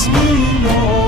Yes, we know.